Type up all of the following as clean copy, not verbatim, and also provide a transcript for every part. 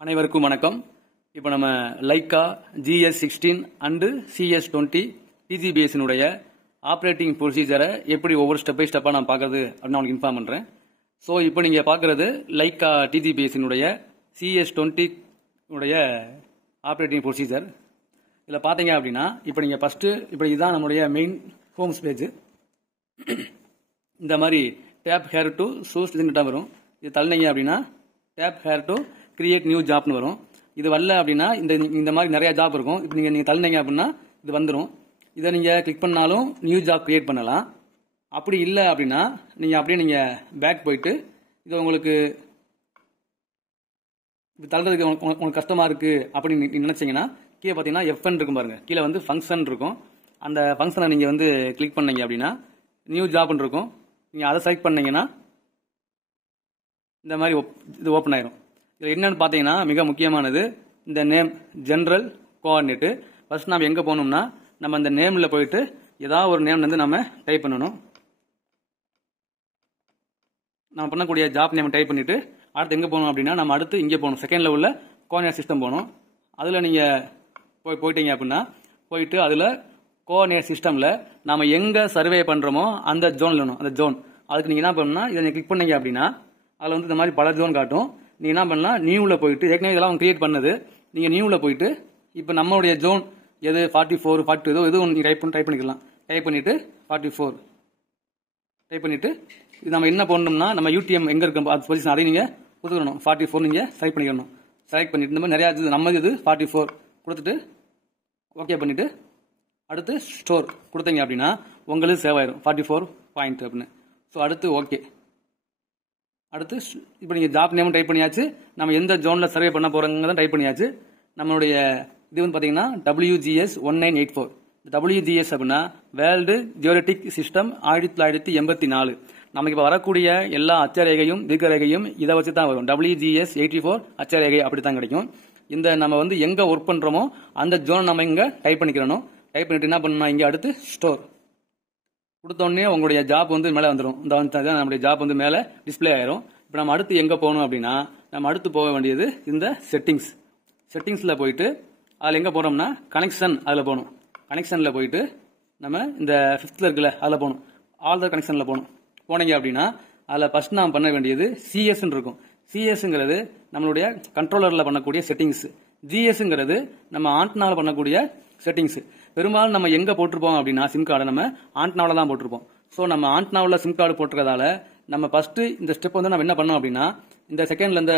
அனைவருக்கும் வணக்கம். இப்போ நம்ம லைக்கா GS16 அண்டு CS20 TGBS-னுடைய ஆப்ரேட்டிங் ப்ரொசீஜரை எப்படி ஒவ்வொரு ஸ்டெப் பை ஸ்டெப்பாக நான் பார்க்கறது அப்படின்னு உங்களுக்கு இன்ஃபார்ம் பண்ணுறேன். ஸோ இப்போ நீங்கள் பார்க்குறது லைக்கா TGBS-னுடைய CS20 உடைய ஆப்ரேட்டிங் ப்ரொசீஜர். இதில் பார்த்தீங்க அப்படின்னா இப்போ நீங்கள் ஃபஸ்ட்டு இப்போ இதுதான் நம்மளுடைய மெயின் ஹோம்ஸ் பேஜ். இந்த மாதிரி டேப் ஹேர் டு சூஸ் இதுங்கிட்ட வரும். இது தள்ளினீங்க அப்படின்னா tap here to create new ஜாப்னு வரும். இது வரல அப்படின்னா இந்த மாதிரி நிறைய ஜாப் இருக்கும். இப்போ நீங்கள் தள்ளினீங்க அப்படின்னா இது வந்துடும். இதை நீங்கள் கிளிக் பண்ணாலும் நியூ ஜாப் கிரியேட் பண்ணலாம். அப்படி இல்லை அப்படின்னா நீங்கள் அப்படியே நீங்கள் பேக் போயிட்டு இது உங்களுக்கு இது தள்ளுறதுக்கு உங்களுக்கு கஷ்டமாக இருக்குது அப்படின்னு நினச்சிங்கன்னா கீழே பார்த்தீங்கன்னா FN இருக்கும் பாருங்கள். கீழே வந்து ஃபங்க்ஷன் இருக்கும். அந்த ஃபங்க்ஷனை நீங்கள் வந்து கிளிக் பண்ணீங்க அப்படின்னா நியூ ஜாப்னு இருக்கும். நீங்கள் அதை செலக்ட் பண்ணீங்கன்னா இந்த மாதிரி இது ஓப்பன் ஆயிரும். இது என்னன்னு பார்த்தீங்கன்னா மிக முக்கியமானது இந்த நேம் ஜென்ரல் கோஆர்டினேட்டு. ஃபர்ஸ்ட் நம்ம எங்கே போகணும்னா நம்ம அந்த நேமில் போயிட்டு ஏதாவது ஒரு நேம் வந்து நம்ம டைப் பண்ணணும். நம்ம பண்ணக்கூடிய ஜாப் நேம் டைப் பண்ணிட்டு அடுத்து எங்கே போகணும் அப்படின்னா நம்ம அடுத்து இங்கே போகணும். செகண்ட் லெவலில் கோஆர்டினேட் சிஸ்டம் போகணும். அதில் நீங்கள் போயிட்டீங்க அப்படின்னா போயிட்டு அதில் கோஆர்டினேட் சிஸ்டமில் நம்ம எங்கே சர்வே பண்ணுறோமோ அந்த ஜோன் வேணும். அந்த ஜோன் அதுக்கு நீங்கள் என்ன பண்ணணும்னா இதை நீங்கள் கிளிக் பண்ணீங்க அப்படின்னா அதில் வந்து இந்த மாதிரி பல ஜோன் காட்டும். நீங்கள் என்ன பண்ணலாம் நியூவில் போயிட்டு ஏற்கனவே இதெல்லாம் கிரியேட் பண்ணது நீங்கள் நியூவில் போயிட்டு இப்போ நம்மளுடைய ஜோன் எது 44 42 ஏதோ நீங்கள் டைப் பண்ணிக்கலாம். டைப் பண்ணிவிட்டு 44 டைப் பண்ணிவிட்டு இது நம்ம என்ன பண்ணணும்னா நம்ம UTM எங்கே இருக்க அது பொசிஷன் அதை நீங்கள் கொடுத்துக்கணும். 44 நீங்கள் செலக்ட் பண்ணிக்கணும். செலக்ட் பண்ணிட்டு இந்த மாதிரி நிறையா இது நம்ம இது 44 கொடுத்துட்டு ஓகே பண்ணிவிட்டு அடுத்து ஸ்டோர் கொடுத்தீங்க அப்படின்னா உங்களுக்கு சேவ் ஆயிரும் 44 பாயிண்ட் அப்படின்னு. ஸோ அடுத்து ஓகே. அடுத்து இப்போ நீங்கள் ஜாப் நேம் டைப் பண்ணியாச்சு. நம்ம எந்த ஜோனில் சர்வே பண்ண போகிறோங்க டைப் பண்ணியாச்சு. நம்மளுடைய இது வந்து பார்த்தீங்கன்னா WGS 1984. WGS அப்படின்னா வேர்ல்டு ஜியோலெட்டிக் சிஸ்டம் 1984. நமக்கு இப்போ வரக்கூடிய எல்லா அச்சரேகையும் தீர்க்கரேகையும் இதை வச்சு தான் வரும். WGS 84 அச்சரேகை அப்படி தான் கிடைக்கும். இந்த நம்ம வந்து எங்கே ஒர்க் பண்ணுறோமோ அந்த ஜோன் நம்ம இங்கே டைப் பண்ணிக்கிறணும். டைப் பண்ணிட்டு என்ன பண்ணணும் இங்கே அடுத்து ஸ்டோர் கொடுத்தோடனே உங்களுடைய ஜாப் வந்து மேலே வந்துடும். இந்த நம்மளுடைய ஜாப் வந்து மேலே டிஸ்பிளே ஆயிரும். இப்போ நம்ம அடுத்து எங்கே போகணும் அப்படின்னா நம்ம அடுத்து போக வேண்டியது இந்த செட்டிங்ஸில் போயிட்டு அதில் எங்கே போகிறோம்னா கனெக்ஷன் அதில் போகணும். கனெக்ஷனில் போயிட்டு நம்ம இந்த 5th இருக்குல்ல அதில் போகணும். ஆல் த கனெக்ஷனில் போகணும். போனீங்க அப்படின்னா அதில் ஃபர்ஸ்ட் நாம் பண்ண வேண்டியது சிஎஸ்ன்னு இருக்கும். சிஎஸ்ங்கிறது நம்மளுடைய கண்ட்ரோலரில் பண்ணக்கூடிய செட்டிங்ஸ். ஜிஎஸ்ங்கிறது நம்ம ஆண்டனாவில் பண்ணக்கூடிய செட்டிங்ஸ். பெரும்பாலும் நம்ம எங்கே போட்டிருப்போம் அப்படின்னா சிம் கார்டை நம்ம ஆண்டனாவில் தான் போட்டிருப்போம். ஸோ நம்ம ஆண்டனாவில் சிம் கார்டு போட்டிருக்கிறதால நம்ம ஃபர்ஸ்ட் இந்த ஸ்டெப் வந்து நம்ம என்ன பண்ணோம் அப்படின்னா இந்த செகண்ட்ல இந்த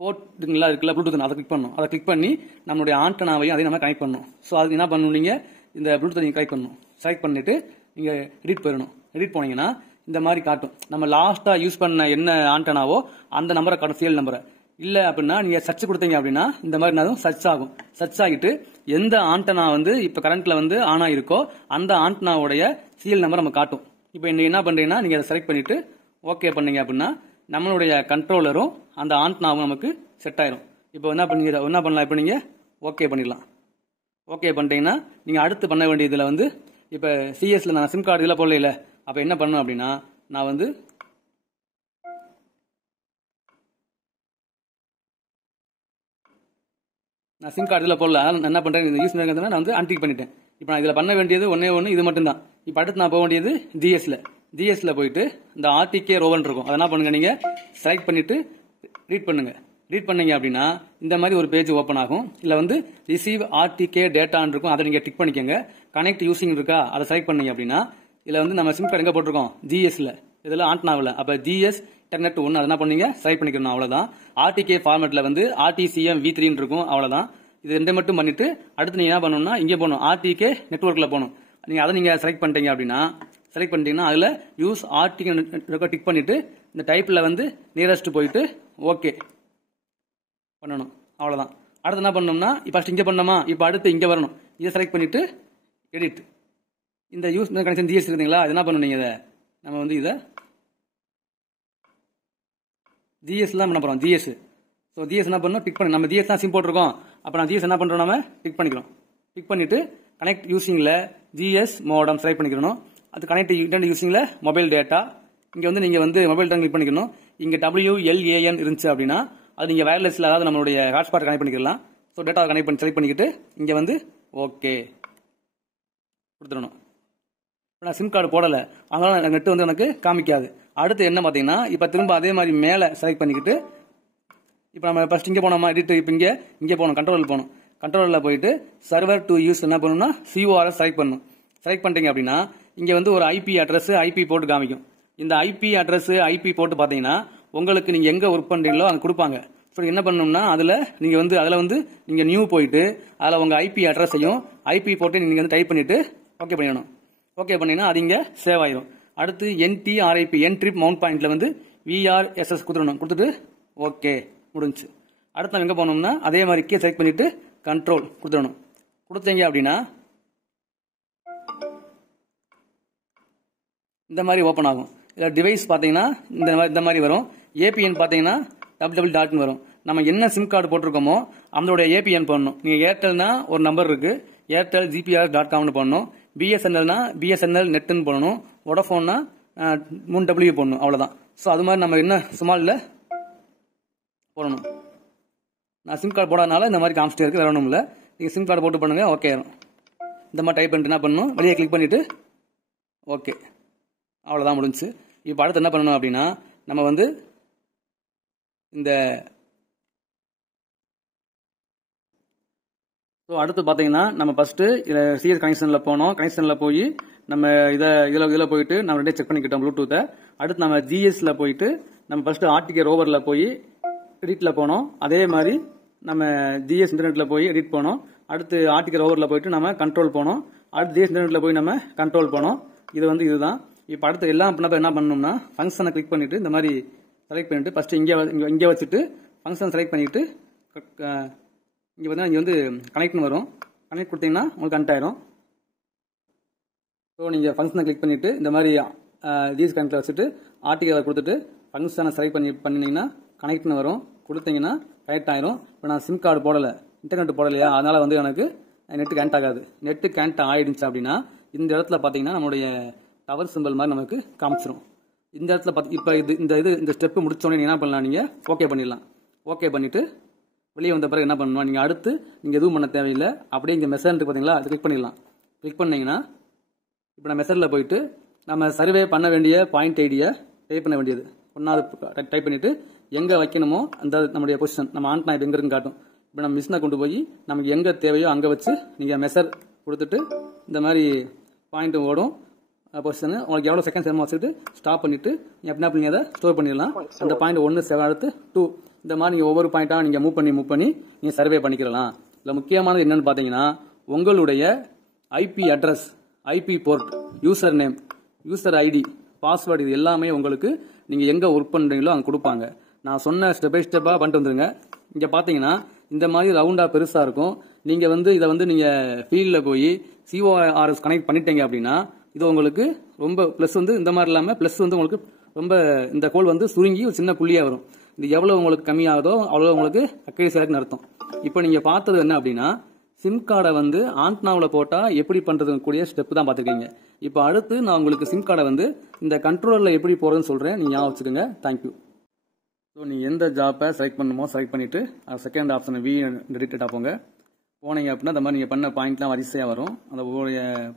போர்ட்டுங்களா இருக்குல்ல ப்ளூடூத் அதை கிளிக் பண்ணணும். அதை கிளிக் பண்ணி நம்மளுடைய ஆண்டனாவையும் அதையும் நம்ம கனெக்ட் பண்ணணும். ஸோ அதுக்கு என்ன பண்ணணும் நீங்கள் இந்த ப்ளூடூத்தை நீங்கள் கனெக்ட் பண்ணணும். செலக்ட் பண்ணிட்டு நீங்கள் எடிட் போயிடணும். எடிட் போனீங்கன்னா இந்த மாதிரி காட்டும். நம்ம லாஸ்ட்டாக யூஸ் பண்ண என்ன ஆண்டனாவோ அந்த நம்பரை காட்டும், சீரியல் நம்பரை. இல்லை அப்படின்னா நீங்கள் சர்ச் கொடுத்தீங்க அப்படின்னா இந்த மாதிரி சர்ச் ஆகும். சர்ச் ஆகிட்டு எந்த ஆண்டனா வந்து இப்போ கரண்ட்ல வந்து ஆன் ஆயிருக்கோ அந்த ஆண்டனாவுடைய சீரியல் நம்பர் நம்ம காட்டும். இப்போ என்ன பண்றீங்கன்னா நீங்க அதை செலக்ட் பண்ணிட்டு ஓகே பண்ணீங்க அப்படின்னா நம்மளுடைய கண்ட்ரோலரும் அந்த ஆண்டனாவும் நமக்கு செட் ஆயிரும். இப்போ என்ன பண்ணலாம் இப்போ நீங்க ஓகே பண்ணிடலாம். ஓகே பண்ணிட்டீங்கன்னா நீங்க அடுத்து பண்ண வேண்டியதுல வந்து இப்போ சிஎஸ்ல நான் சிம் கார்டு இதில் போடல. அப்போ என்ன பண்ணணும் அப்படின்னா நான் வந்து நான் சிம் கார்டு இதில் போடல. அதனால் என்ன பண்ணுறேன் இந்த யூஸ் பண்ணுறதுனா நான் வந்து அன்டிக் பண்ணிட்டேன். இப்போ நான் இதில் பண்ண வேண்டியது ஒன்னே இது மட்டும்தான். இப்போ அடுத்து நான் போக வேண்டியது ஜிஎஸ்ல போயிட்டு இந்த RTK ரோவன் இருக்கும். அதை என்ன பண்ணுங்க நீங்கள் செலக்ட் பண்ணிட்டு ரீட் பண்ணுங்க. ரீட் பண்ணீங்க அப்படின்னா இந்த மாதிரி ஒரு பேஜ் ஓப்பன் ஆகும். இல்லை வந்து ரிசீவ் RTK டேட்டான்னு இருக்கும். அதை நீங்கள் டிக் பண்ணிக்கோங்க. கனெக்ட் யூசிங் இருக்கா அதை செலக்ட் பண்ணீங்க அப்படின்னா இதில் வந்து நம்ம சிம் கார்டு எங்கே போட்டிருக்கோம் GSல இதில் ஆண்டனாவில். அப்போ GS இன்டர்நெட் 1 அதை என்ன பண்ணீங்க செலக்ட் பண்ணிக்கணும். அவ்வளோதான். RTK ஃபார்மேட்டில் வந்து RTCM V3 இருக்கும். அவ்வளோதான். இது ரெண்டை மட்டும் பண்ணிட்டு அடுத்து நீங்க என்ன பண்ணணும்னா இங்கே போகணும். RTK நெட்வொர்க்கில் போகணும். நீங்கள் அதை நீங்கள் செலக்ட் பண்ணிட்டீங்க அப்படின்னா செலக்ட் பண்ணிட்டீங்கன்னா அதில் யூஸ் RTK நெட்வொர்க்கை டிக் பண்ணிட்டு இந்த டைப்பில் வந்து நியரஸ்ட் போயிட்டு ஓகே பண்ணணும். அவ்வளோதான். அடுத்து என்ன பண்ணணும்னா இப்போ இங்கே பண்ணோமா இப்போ அடுத்து இங்கே வரணும். இதை செலக்ட் பண்ணிட்டு எடிட் இந்த யூஸ் கனெக்ஷன் GS இருக்குங்களா இது என்ன பண்ணணும் இதை நம்ம வந்து இதை GS தான் பண்ண போகிறோம். GS ஸோ GS என்ன பண்ணணும் டிக் பண்ணி நம்ம GS தான் சிம் போட்டிருக்கோம். அப்போ நான் GS என்ன பண்ணுறோம் நம்ம டிக் பண்ணிக்கிறோம். டிக் பண்ணிட்டு கனெக்ட் யூசிங்கில் GS மோடம் செலக்ட் பண்ணிக்கணும். அது கனெக்ட் இன்டர்நெட் யூசிங்கில் மொபைல் டேட்டா இங்கே வந்து நீங்கள் வந்து மொபைல் டேட்டா கிளிக் பண்ணிக்கணும். இங்கே WLAN இருந்துச்சு அப்படின்னா அது நீங்கள் வயர்லெஸில் அதாவது நம்மளுடைய ஹாட்ஸ்பாட் கனெக்ட் பண்ணிக்கலாம். ஸோ டேட்டாவை கனெக்ட் பண்ணி செலக்ட் பண்ணிக்கிட்டு இங்கே வந்து ஓகே கொடுத்துடணும். இப்போ நான் சிம் கார்டு போடலை, அதனால நெட்டு வந்து எனக்கு காமிக்காது. அடுத்து என்ன பார்த்தீங்கன்னா, இப்போ திரும்ப அதே மாதிரி மேலே செலக்ட் பண்ணிக்கிட்டு இப்போ நம்ம ஃபர்ஸ்ட் இங்கே போனோமா எடிட், இப்போ இங்கே போகணும், கண்ட்ரோலில் போகணும். கண்ட்ரோலில் போயிட்டு சர்வர் டு யூஸ் என்ன பண்ணணும்னா CORS செலக்ட் பண்ணணும். செலக்ட் பண்ணிட்டீங்க அப்படின்னா இங்கே வந்து ஒரு ஐபி அட்ரஸ் ஐபி போட்டு காமிக்கும். இந்த ஐபி அட்ரஸ் ஐபி போட்டு பார்த்தீங்கன்னா உங்களுக்கு நீங்கள் எங்கே ஒர்க் பண்ணுறீங்களோ அங்கே கொடுப்பாங்க. ஸோ என்ன பண்ணணும்னா அதில் வந்து நீங்கள் நியூ போயிட்டு அதில் உங்கள் ஐபி அட்ரஸையும் ஐபி போட்டு நீங்கள் வந்து டைப் பண்ணிவிட்டு ஓகே பண்ணிடணும். ஓகே பண்ணிங்கன்னா அது இங்கே சேவ் ஆயிரும். அடுத்து NTRIP என்ட்ரிப் மவுண்ட் பாயிண்ட்ல வந்து VRSS கொடுத்துடணும். கொடுத்துட்டு ஓகே முடிஞ்சு. அடுத்து நம்ம எங்கே போனோம்னா அதே மாதிரி கீ செலக்ட் பண்ணிட்டு கண்ட்ரோல் கொடுத்துடணும். கொடுத்தீங்க அப்படின்னா இந்த மாதிரி ஓப்பன் ஆகும். இதில் டிவைஸ் பார்த்தீங்கன்னா இந்த மாதிரி வரும். APN பார்த்தீங்கன்னா www.ன்னு வரும். நம்ம என்ன சிம் கார்டு போட்டிருக்கோமோ அதோட APN பண்ணணும். நீங்கள் ஏர்டெல்னா ஒரு நம்பர் இருக்கு, ஏர்டெல் GPRS.comனு பண்ணணும். BSNLனா BSNL நெட்னு பண்ணணும். வோடஃபோன்னா 3W பண்ணணும். அவ்வளோதான். ஸோ அது மாதிரி நம்ம என்ன சுமாலில் போடணும். நான் சிம் கார்டு போடாதனால இந்த மாதிரி காமிச்சிட்டே இருக்கு, வேற ஒன்றும் இல்லை. நீங்கள் சிம் கார்டு போட்டு பண்ணுங்க, ஓகே. இந்த மாதிரி டைப் பண்ணிட்டு என்ன பண்ணணும், வெளியே கிளிக் பண்ணிட்டு ஓகே, அவ்வளோதான் முடிஞ்சு. இப்போ அடுத்து என்ன பண்ணணும் அப்படின்னா நம்ம வந்து இந்த அடுத்து பார்த்தீங்கன்னா நம்ம ஃபர்ஸ்ட் CS கனெக்ஷனில் போனோம். கனெக்ஷனில் போய் நம்ம இதில் போயிட்டு நம்ம ரெண்டே செக் பண்ணிக்கிட்டோம் ப்ளூடூத்தை. அடுத்து நம்ம GSல போயிட்டு நம்ம ஃபர்ஸ்ட் RTK ரோவரில் போய் எடிட்டில் போனோம். அதே மாதிரி நம்ம GS இன்டர்நெட்டில் போய் எடிட் போனோம். அடுத்து RTK ரோவரில் போயிட்டு நம்ம கண்ட்ரோல் போனோம். அடுத்து GS இன்டர்நெட்டில் போய் நம்ம கண்ட்ரோல் போனோம். இதுதான். இப்போ அடுத்து எல்லாம் என்ன பண்ணணும்னா ஃபங்க்ஷனை கிளிக் பண்ணிட்டு இந்த மாதிரி செலக்ட் பண்ணிட்டு ஃபர்ஸ்ட் இங்கே வச்சுட்டு ஃபங்க்ஷன் செலக்ட் பண்ணிட்டு இங்கே வந்து கனெக்ட்னு வரும். கனெக்ட் கொடுத்தீங்கன்னா உங்களுக்கு கனெக்ட் ஆயிரும். ஸோ நீங்கள் ஃபங்க்ஷனை கிளிக் பண்ணிட்டு இந்த மாதிரி GS கனெக்டில் வச்சுட்டு RTK கொடுத்துட்டு ஃபங்க்ஷனை செலக்ட் பண்ணிங்கன்னா கனெக்ட்னு வரும். கொடுத்தீங்கன்னா கனெக்ட் ஆயிரும். இப்போ நான் சிம் கார்டு போடலை, இன்டர்நெட் போடலையா, அதனால வந்து எனக்கு நெட்டு கனெக்ட் ஆகாது. நெட்டு கனெக்ட் ஆயிடுச்சு அப்படின்னா இந்த இடத்துல பார்த்தீங்கன்னா நம்மளுடைய டவர் சிம்பிள் மாதிரி நமக்கு காமிச்சிரும். இந்த இடத்துல இப்போ இந்த ஸ்டெப் முடிச்சோடனே என்ன பண்ணலாம், நீங்கள் ஓகே பண்ணிடலாம். ஓகே பண்ணிட்டு வெளியே வந்த பிறகு என்ன பண்ணணும், நீங்கள் அடுத்து நீங்கள் எதுவும் பண்ண தேவையில்லை. அப்படியே இங்கே மெசேஜ் பார்த்தீங்களா, அது கிளிக் பண்ணிடலாம். கிளிக் பண்ணீங்கன்னா இப்போ நான் மெசேஜில் போயிட்டு நம்ம சர்வே பண்ண வேண்டிய பாயிண்ட் ஐடியை டைப் பண்ண வேண்டியது ஒன்றாவது டைப் பண்ணிட்டு எங்கே வைக்கணுமோ அந்த நம்முடைய பொசிஷன் நம்ம ஆன் பாயிண்ட் எங்கே இருக்குன்னு காட்டும். இப்போ நம்ம மிஷினை கொண்டு போய் நமக்கு எங்கே தேவையோ அங்கே வச்சு நீங்கள் மெசர் கொடுத்துட்டு இந்த மாதிரி பாயிண்ட் ஓடும் பொசிஷன். உங்களுக்கு எவ்வளோ செகண்ட்ஸ் வேணுமோ வச்சுட்டு ஸ்டாப் பண்ணிட்டு எப்படின்னா நீங்கள் அதை ஸ்டோர் பண்ணிடலாம். அந்த பாயிண்ட் 1 7 அடுத்து 2 இந்த மாதிரி நீங்கள் ஒவ்வொரு பாயிண்டாக நீங்கள் மூவ் பண்ணி நீங்கள் சர்வே பண்ணிக்கலாம். இதில் முக்கியமானது என்னன்னு பார்த்தீங்கன்னா உங்களுடைய IP address, IP port, user name, user ID, password இது எல்லாமே உங்களுக்கு நீங்கள் எங்கே ஒர்க் பண்ணுறீங்களோ அங்கே கொடுப்பாங்க. நான் சொன்ன ஸ்டெப் பை ஸ்டெப்பாக பண்ணிட்டு வந்துருங்க. இங்கே பார்த்தீங்கன்னா இந்த மாதிரி ரவுண்டாக பெருசாக இருக்கும். நீங்கள் வந்து இதை வந்து நீங்கள் ஃபீல்டில் போய் CORS கனெக்ட் பண்ணிட்டீங்க அப்படின்னா இது உங்களுக்கு ரொம்ப ப்ளஸ் வந்து இந்த மாதிரி இல்லாமல் ப்ளஸ் வந்து உங்களுக்கு ரொம்ப இந்த கோல் வந்து சுருங்கி ஒரு சின்ன புள்ளியாக வரும். இது எவ்வளோ உங்களுக்கு கம்மியாகுதோ அவ்வளோ உங்களுக்கு அக்யூரேசியாக இருக்குன்னு அர்த்தம். இப்போ நீங்கள் பார்த்தது என்ன அப்படின்னா சிம் கார்டை வந்து ஆண்டனாவில் போட்டால் எப்படி பண்ணுறதுன்னு கூடிய ஸ்டெப் தான் பார்த்துருக்கீங்க. இப்போ அடுத்து நான் உங்களுக்கு சிம் கார்டை வந்து இந்த கண்ட்ரோலில் எப்படி போகிறதுன்னு சொல்கிறேன், நீங்கள் ஞாபகம் வச்சுக்கோங்க. தேங்க்யூ. ஸோ நீங்கள் எந்த ஜாப்பை செலக்ட் பண்ணணுமோ செலக்ட் பண்ணிவிட்டு செகண்ட் ஆப்ஷனை டெடிட்டடாக போனீங்க அப்படின்னா இந்த மாதிரி நீங்கள் பண்ண பாயிண்ட்லாம் வரிசையாக வரும். அந்த ஒவ்வொரு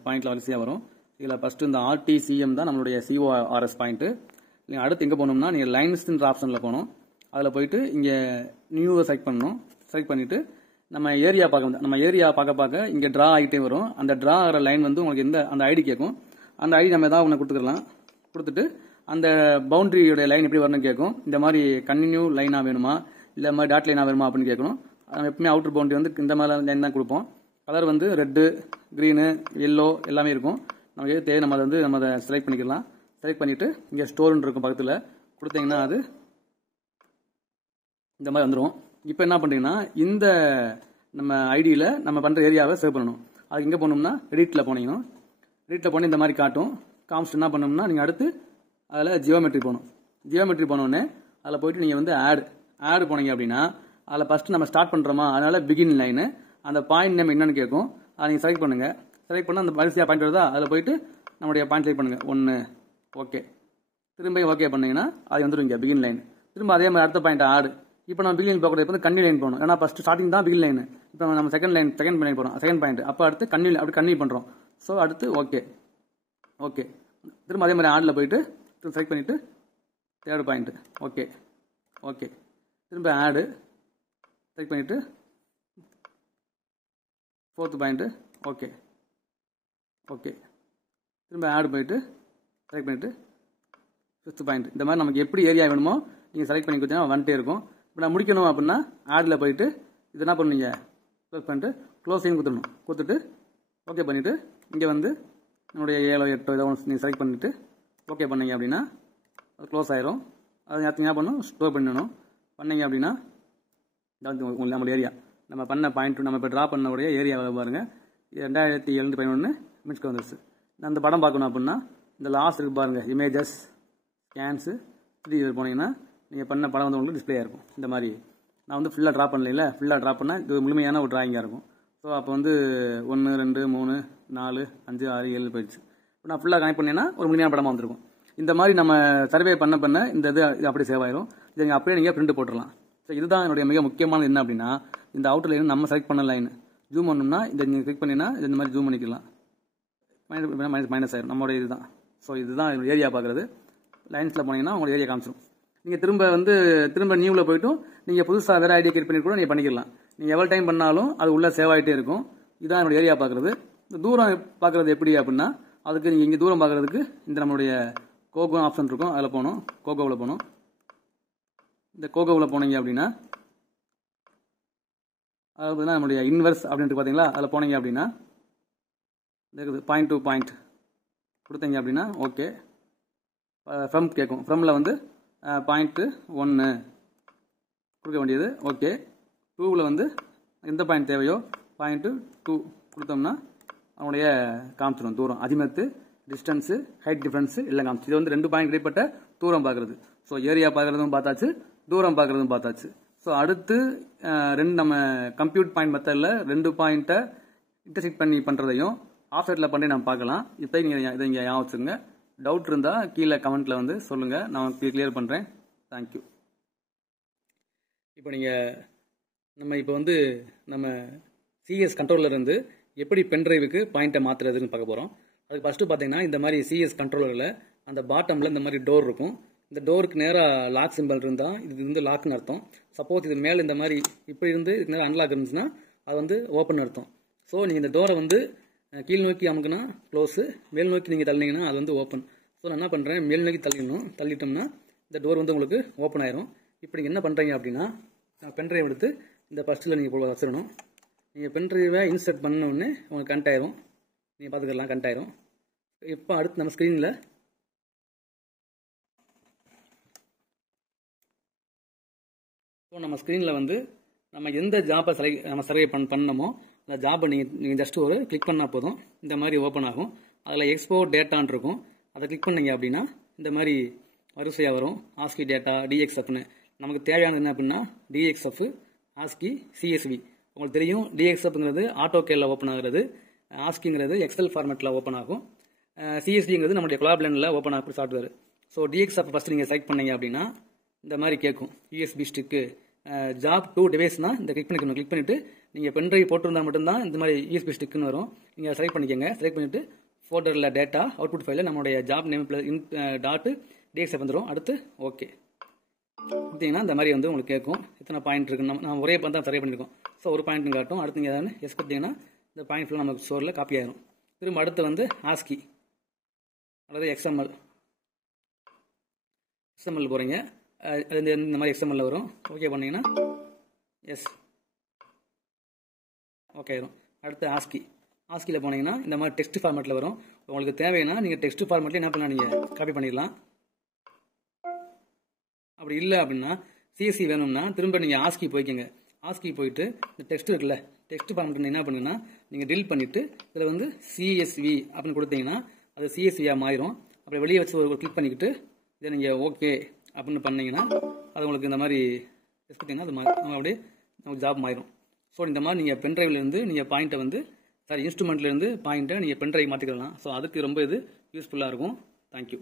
பாயிண்ட்லாம் வரிசையாக வரும். இதில் ஃபஸ்ட்டு இந்த RTCM தான் நம்மளுடைய CORS பாயிண்ட்டு. நீங்கள் அடுத்து எங்கே போகணும்னா நீங்கள் லைன்ஸ்ன்ற ஆப்ஷனில் போகணும். அதில் போயிட்டு இங்கே நியூவை செலக்ட் பண்ணணும். செலக்ட் பண்ணிவிட்டு நம்ம ஏரியா பார்க்க இங்கே ட்ரா ஆகிட்டே வரும். அந்த ட்ரா ஆகிற லைன் வந்து உங்களுக்கு அந்த ஐடி கேட்கும். அந்த ஐடி நம்ம ஏதாவது ஒன்று கொடுத்துக்கலாம். கொடுத்துட்டு அந்த பவுண்டரியோட லைன் எப்படி வரணும்னு கேட்கும். இந்த மாதிரி கண்டினியூ லைனாக வேணுமா இல்லை மாதிரி டாட் லைனாக வேணுமா அப்படின்னு கேட்கணும். நம்ம எப்பவுமே அவுட்டர் பவுண்டரி வந்து இந்த மாதிரி லைன் தான் கொடுப்போம். கலர் வந்து ரெட்டு, க்ரீனு, எல்லோ எல்லாமே இருக்கும். நமக்கு எது தேவை நம்ம அதை செலக்ட் பண்ணிக்கலாம். செலக்ட் பண்ணிவிட்டு இங்கே ஸ்டோர்னு இருக்கும் பக்கத்தில் கொடுத்தீங்கன்னா அது இந்த மாதிரி வந்துடும். இப்போ என்ன பண்ணுறீங்கன்னா இந்த நம்ம ஐடியில் நம்ம பண்ணுற ஏரியாவை சேவ் பண்ணணும். அதுக்கு எங்கே போகணும்னா எடிட்டில் போனீங்கன்னா எடிட்டில் போனால் இந்த மாதிரி காமிச்சிட்டு என்ன பண்ணணும்னா நீங்கள் அடுத்து அதில் ஜியோமெட்ரி போகணும். ஜியோமெட்ரி போனோடனே அதில் போயிட்டு நீங்கள் வந்து ஆட் போனீங்க அப்படின்னா அதில் ஃபஸ்ட்டு நம்ம ஸ்டார்ட் பண்ணுறோமா, அதனால பிகின் லைனு அந்த பாயிண்ட் நேம் என்னன்னு கேட்கும். அதை நீங்கள் செலக்ட் பண்ணுங்கள். செலக்ட் பண்ணால் அந்த வரிசையாக பாயிண்ட் வருதா, அதில் போயிட்டு நம்மளுடைய பாயிண்ட் செலக்ட் பண்ணுங்கள் 1. ஓகே, திரும்ப ஓகே பண்ணிங்கன்னா அது வந்துடும் இங்கே பிகின் லைன். திரும்ப அதே மாதிரி அடுத்த பாயிண்ட் ஆடு. இப்போ நம்ம பிகில் லைன் போகிறது இப்போ வந்து கன்னியூ லைன் போகணும். ஏன்னா ஃபர்ஸ்ட் ஸ்டார்டிங் தான் பிகில் லைன். இப்போ நம்ம செகண்ட் லைன் போகிறோம், செகண்ட் பாயிண்ட். அப்போ அடுத்து கன்னியூ அப்படி கன்னியூ பண்ணுறோம். ஸோ அடுத்து ஓகே திரும்ப அதே மாதிரி ஆடில் போயிட்டு திரும்ப செலக்ட் பண்ணிவிட்டு தேர்ட் பாயிண்ட் ஓகே திரும்ப ஆடு செலக்ட் பண்ணிவிட்டு ஃபோர்த் பாயிண்ட்டு ஓகே திரும்ப ஆடு போயிட்டு செலக்ட் பண்ணிவிட்டு ஃபிஃப்த் பாயிண்ட். இந்த மாதிரி நமக்கு எப்படி ஏரியா வேணுமோ நீங்கள் செலக்ட் பண்ணி கொடுத்தீங்கன்னா வந்துட்டே இருக்கும். இப்போ நான் முடிக்கணும் அப்படின்னா ஆடில் போயிட்டு இது என்ன பண்ணுவீங்க, க்ளோஸ் பண்ணிட்டு க்ளோஸையும் கொடுத்துட்டு ஓகே பண்ணிவிட்டு இங்கே வந்து என்னுடைய 7 8 இதை நீங்கள் செலக்ட் பண்ணிவிட்டு ஓகே பண்ணீங்க அப்படின்னா அது க்ளோஸ் ஆயிரும். அது என்ன பண்ணணும், ஸ்டோர் பண்ணீங்க அப்படின்னா நம்மளுடைய ஏரியா நம்ம பண்ண பாயிண்ட் நம்ம இப்போ ட்ரா பண்ணக்கூடிய ஏரியா பாருங்கள் 2711 மினிட்ஸ்க்கு வந்துருச்சு. நான் அந்த படம் பார்க்கணும் அப்படின்னா இந்த லாஸ்ட் இருக்கு பாருங்கள், இமேஜஸ் ஸ்கேன்ஸு 3D போனீங்கன்னா நீங்கள் பண்ண படம் வந்து உங்களுக்கு டிஸ்பிளே இருக்கும். இந்த மாதிரி நான் வந்து ஃபுல்லாக ட்ரா பண்ணல, ஃபுல்லாக ட்ரா பண்ணால் இது முழுமையான ஒரு ட்ராயிங்காக இருக்கும். ஸோ அப்போ வந்து 1 2 3 4 5 6 7 போயிடுச்சு. இப்போ நான் ஃபுல்லாக கனெக்ட் பண்ணேன்னா ஒரு முழுமையான படமாக வந்திருக்கும். இந்த மாதிரி நம்ம சர்வே பண்ண இந்த இது அப்படியே சேவ் ஆயிரும். இதை நீங்கள் அப்படியே நீங்கள் பிரிண்ட் போட்டுடலாம். ஸோ இதுதான் என்னுடைய மிக முக்கியமானது. என்ன அப்படின்னா இந்த அவுட்டர் லைன் நம்ம செலக்ட் பண்ண லைன் ஜூம் பண்ணணும்னா இதை நீங்கள் கிளிக் பண்ணினா இந்த மாதிரி ஜூம் பண்ணிக்கலாம், மைனஸ் ஆயிரும் நம்மளோட இதுதான். ஸோ இதுதான் ஏரியா பார்க்குறது. லைன்ஸில் போனீங்கன்னா உங்களோட ஏரியா காமிச்சிடும். நீங்கள் திரும்ப நியூவில் போய்ட்டும் நீங்கள் புதுசாக வேறு ஐடியா கிரியேட் பண்ணி கூட நீங்கள் பண்ணிக்கலாம். நீங்கள் எவ்வளோ டைம் பண்ணாலும் அது உள்ளே சேவ் ஆகிட்டே இருக்கும். இதுதான் என்னோட ஏரியா பார்க்குறது. இந்த தூரம் பார்க்குறது எப்படி அப்படின்னா அதுக்கு நீங்கள் இங்கே தூரம் பார்க்குறதுக்கு இந்த நம்மளுடைய கோகோ ஆப்ஷன் இருக்கும், அதில் போகணும். கோகோவில் போகணும். இந்த கோகோவில் போனீங்க அப்படின்னா அதாவது நம்மளுடைய இன்வெர்ஸ் அப்படின்ட்டு பார்த்தீங்களா, அதில் போனீங்க அப்படின்னா இருக்குது பாயிண்ட் டு பாயிண்ட் கொடுத்தீங்க அப்படின்னா ஓகே ஃப்ரம் கேட்கும். ஃப்ரமில் வந்து பாயிண்ட்டு 1 கொடுக்க வேண்டியது ஓகே. 2வில் வந்து எந்த பாயிண்ட் தேவையோ பாயிண்ட்டு 2 கொடுத்தோம்னா அவனுடைய காமிச்சிடும் தூரம், அதிமத்து, டிஸ்டன்ஸு, ஹைட் டிஃபரன்ஸு எல்லாம் காமிச்சு. இது வந்து 2 பாயிண்ட் இடைப்பட்ட தூரம் பார்க்குறது. ஸோ ஏரியா பார்க்குறதும் பார்த்தாச்சு, தூரம் பார்க்குறதும் பார்த்தாச்சு. ஸோ அடுத்து நம்ம கம்ப்யூட் பாயிண்ட் மெத்தடில் 2 பாயிண்ட்டை இன்டர்செக்ட் பண்ணி பண்ணுறதையும் ஆஃப்சைட்டில் பண்ணி நம்ம பார்க்கலாம். இப்போ நீங்கள் இதை இங்கே ஞாபகம் வச்சுங்க. டவுட் இருந்தால் கீழே கமெண்ட்டில் வந்து சொல்லுங்கள், நான் கிளியர் பண்ணுறேன். தேங்க்யூ. இப்போ நம்ம சிஎஸ் கண்ட்ரோலர் இருந்து எப்படி பென்ட்ரைவுக்கு பாயிண்ட்டை மாற்றுறதுன்னு பார்க்க போகிறோம். அதுக்கு ஃபஸ்ட்டு பார்த்தீங்கன்னா இந்த மாதிரி சிஎஸ் கண்ட்ரோலரில் அந்த பாட்டமில் இந்த மாதிரி டோர் இருக்கும். இந்த டோருக்கு நேராக லாக் சிம்பிள் இருந்தால் இது வந்து லாக்னு அர்த்தம். சப்போஸ் இது மேலே இந்த மாதிரி இப்படி இருந்து இதுக்கு நேரம் அன்லாக் இருந்துச்சுன்னா அது வந்து ஓப்பன் அர்த்தம். ஸோ நீங்கள் இந்த டோரை வந்து கீழ் நோக்கி அமுக்குனா க்ளோஸு, மேல் நோக்கி நீங்கள் தள்ளினீங்கன்னா அது வந்து ஓப்பன். ஸோ நான் என்ன பண்ணுறேன், மேல் நோக்கி தள்ளிட்டோம்னா இந்த டோர் வந்து உங்களுக்கு ஓப்பன் ஆயிரும். இப்போ நீங்கள் என்ன பண்ணுறீங்க அப்படின்னா பென்ட்ரைவ் எடுத்து இந்த ஃபஸ்ட்டில் நீங்கள் வச்சிடணும். நீங்கள் பென்ட்ரைவை இன்சர்ட் பண்ணோடனே உங்களுக்கு கனெக்ட் ஆயிரும். நீங்கள் பார்த்துக்கலாம் கனெக்ட் ஆயிரும். இப்போ அடுத்து நம்ம ஸ்க்ரீனில் வந்து நம்ம எந்த ஜாப்பை சர்வே பண்ணணுமோ அந்த ஜாப்பை நீங்கள் ஜஸ்ட் ஒரு கிளிக் பண்ணால் போதும், இந்த மாதிரி ஓப்பன் ஆகும். அதில் எக்ஸ்போர்ட் டேட்டான்னு இருக்கும், அதை கிளிக் பண்ணீங்க அப்படின்னா இந்த மாதிரி வரிசையாக வரும். ஆஸ்கி டேட்டா, டிஎக்ஸ்எஃப்னு. நமக்கு தேவையானது என்ன அப்படின்னா டிஎக்ஸ்எஃப், ஆஸ்கி, சிஎஸ்வி. உங்களுக்கு தெரியும் டிஎக்ஸ்எஃப்ங்கிறது ஆட்டோகேல ஓப்பன் ஆகுறது, ஆஸ்கிங்கிறது எக்ஸல் ஃபார்மேட்டில் ஓப்பன் ஆகும், சிஎஸ்விங்கிறது நம்மளுடைய கொலாப்லேனில் ஓப்பன் ஆகும் சாஃப்ட்வேர். ஸோ டிஎக்ஸ்எஃப் ஃபஸ்ட்டு நீங்கள் செலக்ட் பண்ணீங்க அப்படின்னா இந்த மாதிரி கேட்கும். யூஎஸ்பி ஸ்டிக்கு ஜாப் 2 டிவைஸ்னால் இந்த கிளிக் பண்ணிக்கணும். கிளிக் பண்ணிவிட்டு நீங்கள் பென்ட்ரைவ் போட்டிருந்தால் மட்டும்தான் இந்த மாதிரி யூஎஸ்பி ஸ்டிக்குன்னு வரும். நீங்கள் செலக்ட் பண்ணிக்கோங்க. செலக்ட் பண்ணிவிட்டு ஃபோல்டரில் டேட்டா அவுட்புட் ஃபைலில் நம்மளுடைய ஜாப் நேம் டாட் டிஎக்ஸ்எஃப் வந்துடும். அடுத்து ஓகே பார்த்தீங்கன்னா இந்த மாதிரி வந்து உங்களுக்கு கேட்கும் எத்தனை பாயிண்ட் இருக்குன்னு. நம்ம ஒரே தான் சர்வே பண்ணியிருக்கோம். ஸோ ஒரு பாயிண்ட் காட்டும். அடுத்து நீங்கள் எதாவது எஸ் பார்த்தீங்கன்னா இந்த பாயிண்ட் ஃபுல்லாக நமக்கு ஸ்டோரில் காப்பி ஆயிரும். திரும்ப அடுத்து வந்து ஆஸ்கி அதாவது எக்ஸ்எம்எல் போகிறீங்க. அது இந்த மாதிரி எக்ஸ்எம்எல்ல வரும். ஓகே பண்ணிங்கன்னா எஸ் ஓகே ஆயிரும். அடுத்து ஆஸ்கியில் போனீங்கன்னா இந்த மாதிரி டெக்ஸ்ட் ஃபார்மேட்டில் வரும். உங்களுக்கு தேவைன்னா நீங்கள் டெக்ஸ்ட் ஃபார்மேட்டில் என்ன பண்ணலாம், நீங்கள் காப்பி பண்ணிடலாம். அப்படி இல்லை அப்படின்னா சிஎஸ்சி வேணும்னா திரும்ப நீங்கள் ஆஸ்கி போய்க்கோங்க. ஆஸ்கி போயிட்டு இந்த டெக்ஸ்ட் இருக்குல்ல, டெக்ஸ்ட் ஃபார்மேட் என்ன பண்ணுங்கன்னா நீங்கள் டிலீட் பண்ணிவிட்டு இதில் வந்து சிஎஸ்வி அப்படின்னு கொடுத்தீங்கன்னா அது சிஎஸ்வியாக மாறிடும். அப்புறம் வெளியே வச்சு ஒரு கிளிக் பண்ணிக்கிட்டு இதை நீங்கள் ஓகே அப்படின்னு பண்ணிங்கன்னா அது உங்களுக்கு இந்த மாதிரி எடுத்துட்டிங்கன்னா அது அப்படியே நமக்கு ஜாப் மாறிடும். ஸோ இந்த மாதிரி நீங்கள் பென்ட்ரைவ்லேருந்து நீங்கள் பாயிண்ட்டை வந்து இன்ஸ்ட்ருமெண்ட்லேருந்து பாயிண்ட்டை நீங்கள் பென்ட்ரைவ் மாற்றிக்கலாம். ஸோ அதுக்கு ரொம்ப இது யூஸ்ஃபுல்லாக இருக்கும். தேங்க்யூ.